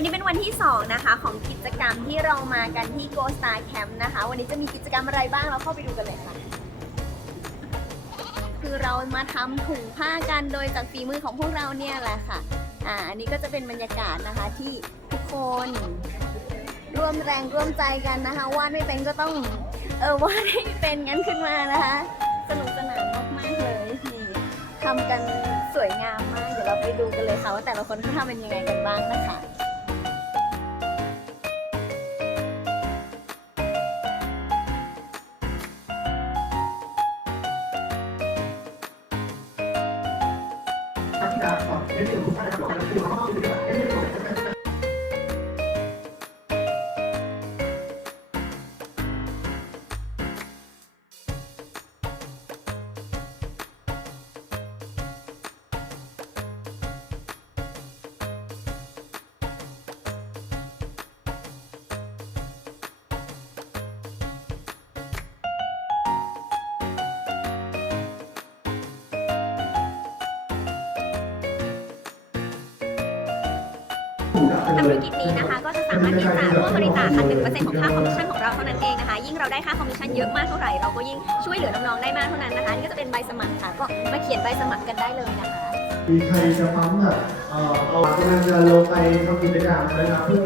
วันนี้เป็นวันที่ 2 นะคะ ของกิจกรรมที่เรามากันที่ Go Star Camp นะคะ วันนี้จะมีกิจกรรมอะไรบ้างเราเข้าไปดูกันเลยค่ะ คือเรามาทำถุงผ้ากันโดยจากฝีมือของพวกเราเนี่ยแหละค่ะอ่าอันนี้ก็จะเป็นบรรยากาศนะคะที่ทุกคน ร่วมแรงร่วมใจกันนะคะวาดไม่เป็นก็ต้องเออวาดให้เป็นงั้นขึ้นมานะคะ สนุกสนานมากๆเลยนี่ทำกันสวยงามมาก เดี๋ยวเราไปดูกันเลยค่ะว่าแต่ละคนเขาทำเป็นยังไงกันบ้างนะคะ ท ทำธุรกิจนี้นะคะ ก็จะสามารถที่จะร่วมบริจาคหนึ่งเปอร์เซ็นต์ของค่าคอมมิชชั่นของเราเท่านั้นเองนะคะ ยิ่งเราได้ค่าคอมมิชชั่นเยอะมากเท่าไหร่ เราก็ยิ่งช่วยเหลือน้องๆได้มากเท่านั้นนะคะ นี่ก็จะเป็นใบสมัครค่ะ ก็มาเขียนใบสมัครกันได้เลยนะคะ มีใครจะปั๊มแบบเอ่อเอากำลังจะลงไปทำกิจกรรมนะครับเพื่อ